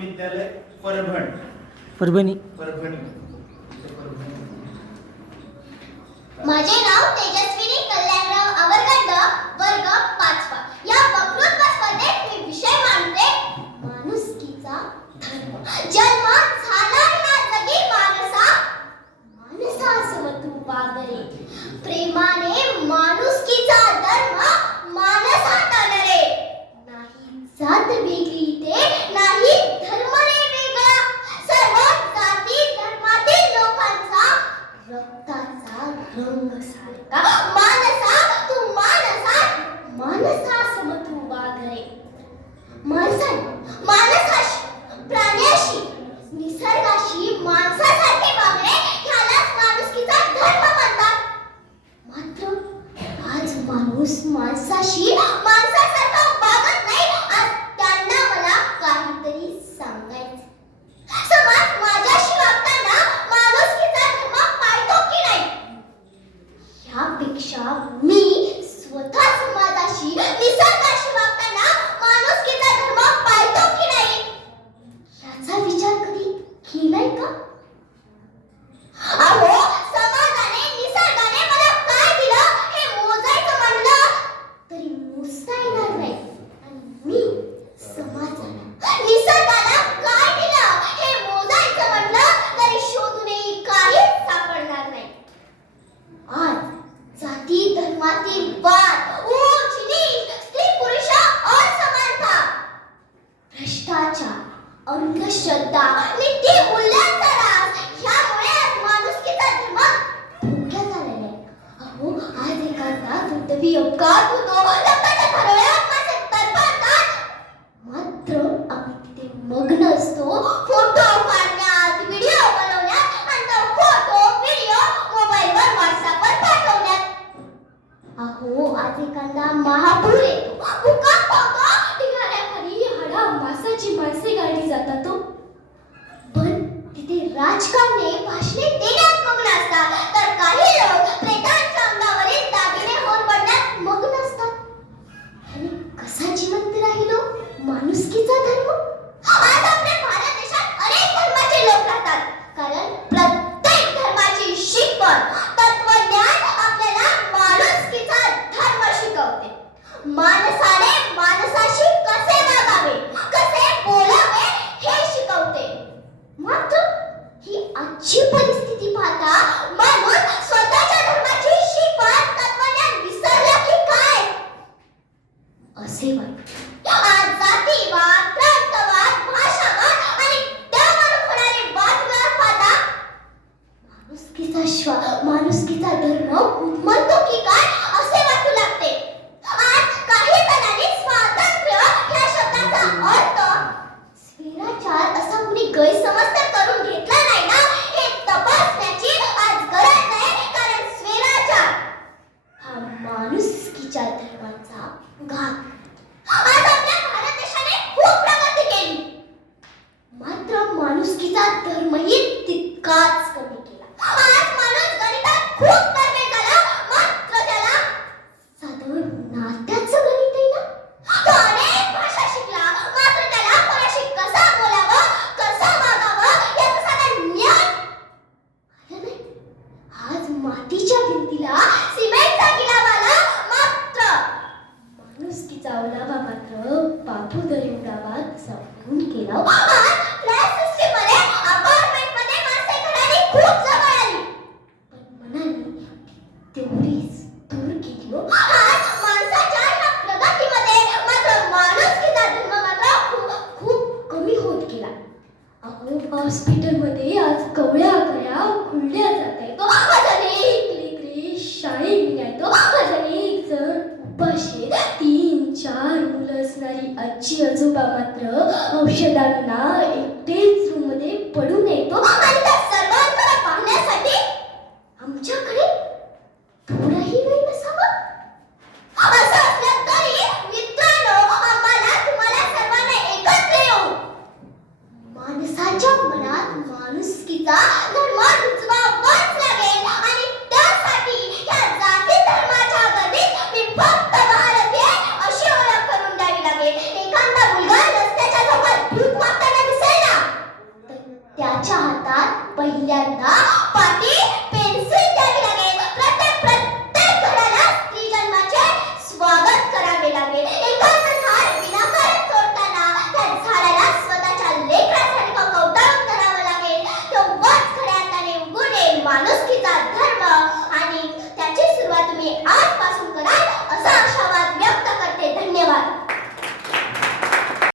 विद्यालय परभण परभणी. माझे नाव तेजस्विनी कल्याणराव आवरगंड, वर्ग 5वा. या वक्तृत्व स्पर्धेत मी विषय मांडते माणुसकीचा धर्म. जन्म झाला या जगी माणसा, माणसा समतू वागरे. प्रेमाने माणुसकीचा धर्म माणसात आणले. नाही जात वेगळी ते, नाही धर्म रे वेगळा. सर्व जाती धर्मातील लोकांचा रक्ताचा रंग सारखा. मानसा तू मानसा, मानसा समतू वागरे. माणसाशी, प्राण्याशी, निसर्गाशी माणसासारखे वागणे ह्यालाच माणुसकीचा धर्म म्हणतात. मात्र आज माणूस माणसाशी माणसासारखा वागत नाही. आज त्यांना मला काहीतरी सांगायचं. समाज माझ्याशी वागताना माणुसकीचा धर्म पाळतो की नाही, यापेक्षा मी स्वतः समाजाशी, निसर्गाशी वागताना माणुसकीचा धर्म पाळतो की नाही, याचा विचार कधी केलाय का? अहो, समाजाने, निसर्गाने मला काय दिलं हे मोजायचं म्हणलं तरी मोजता येणार नाही. आणि मी समाजाला, निसर्गाला काय दिलं हे मोजायचं म्हणलं तरी शोधूनही काहीच सापडणार नाही. आज जाती धर्मातील वाद, उंच नीच, स्त्री पुरुष असमानता, भ्रष्टाचार, अंधश्रद्धा, नित्य मूल्यांचा ऱ्हास, ह्यामुळे आज माणुसकीचा धर्म धोक्यात आलेला आहे. अहो, आज एखादा दुर्दैवी अपघात होतो, लोकांच्या घरोळ्यात माणसे तडफडतात. मात्र आम्ही तिथे मग्न असतो फोटो काढण्यात, व्हिडिओ बनवण्यात आणि तो फोटो, व्हिडिओ मोबाईलवर, व्हॉट्सअपवर पाठवण्यात. अहो, आज एखादा महापूर येतो, भूकंप होतो, ढिगाऱ्याखाली हाडा मासाची माणसे गाडली जातात. पण तिथे राजकारणे भाषणे देण्यात मग्न असतात, तर काही लोक प्रेतांच्या अंगावरील दागिने होरपडण्यात मग्न असतात. आणि कसा जिवंत राहिलो माणुसकीचा धर्म? आज आपल्या भारत देशात अनेक धर्माचे लोक राहतात, कारण प्रत्येक धर्माची शिकवण, तत्वज्ञान आपल्याला माणुसकीचा धर्म शिकवते. माणसाने माणसाशी कसे वागावे, कसे बोलावे हे शिकवते. मात्र ही आजची परिस्थिती पाहता माणूस स्वतःच्या धर्माची शिकवण, तत्वज्ञान विसरला की काय असे वाटते. आज जातीवाद, प्रांतवाद, भाषावाद आणि त्यावरून होणारे वादविवाद पाहता माणुसकीचा धर्म उन्मत्तो की काय असे वाटू लागते. आज काही जणांनी स्वातंत्र्य ह्या शब्दाचा अर्थ स्वेराचार असा कुणी गैरसमज तर करून घेतला नाही ना, हे तपासण्याची आज गरज आहे. कारण स्वेराचार हा माणुसकीच्या धर्माचा घात. आज आपल्या भारत देशाने खूप प्रगती केली, मात्र माणुसकीचा धर्मही तितकाच कमी केला. आज माणूस गणितात खूप तल्लीन झाला, मात्र त्याला साधं नात्याचं गणित येईना. तो अनेक भाषा शिकला, मात्र त्याला कोणाशी कसा बोलावं, कसं वागावं याचं साधं ज्ञान आलं नाही. आज मातीच्या भिंतीला सिमेंटचा गिलावा आला, मात्र माणुसकीचा ओलावा मात्र बापूदरी गावात सापडून केला. आज फ्लॅट सिस्टीममध्ये, अपार्टमेंटमध्ये माणसे घराने खूप जवळ आली, पण मनाने तेवढीच दूर गेली. आज माणसाच्या ह्या प्रगतीमध्ये मात्र माणुसकीचा धर्म मात्र खूप कमी होत गेला. अहो, हॉस्पिटलमध्ये आज कवळ्या कळ्या खुलल्या जात आहेत. अनेक लेकरे शाळेत निघायतो, अनेक जण उपाशी, 3-4 मुलं असणारी आजी आजोबा मात्र औषधांना एकटेच रूम मध्ये पडून येतो. आणि त्या सर्वांकडे पाहण्यासाठी आमच्याकडे थोडाही वेळ नसावा. असं असलं तरी मित्रांनो, आम्हाला तुम्हाला सर्वांना एकत्र येऊन माणसाच्या मनात माणुसकीचा धर्म रुजवावाच लागेल. आणि त्यासाठी या जाती धर्माच्या गर्दीत मी फक्त भारतीय अशी ओळख करून द्यावी लागेल. एखादा मुलगा रस्त्याच्या जवळ भूत मागताना दिसेल त्याच्या हातात पहिल्यांदा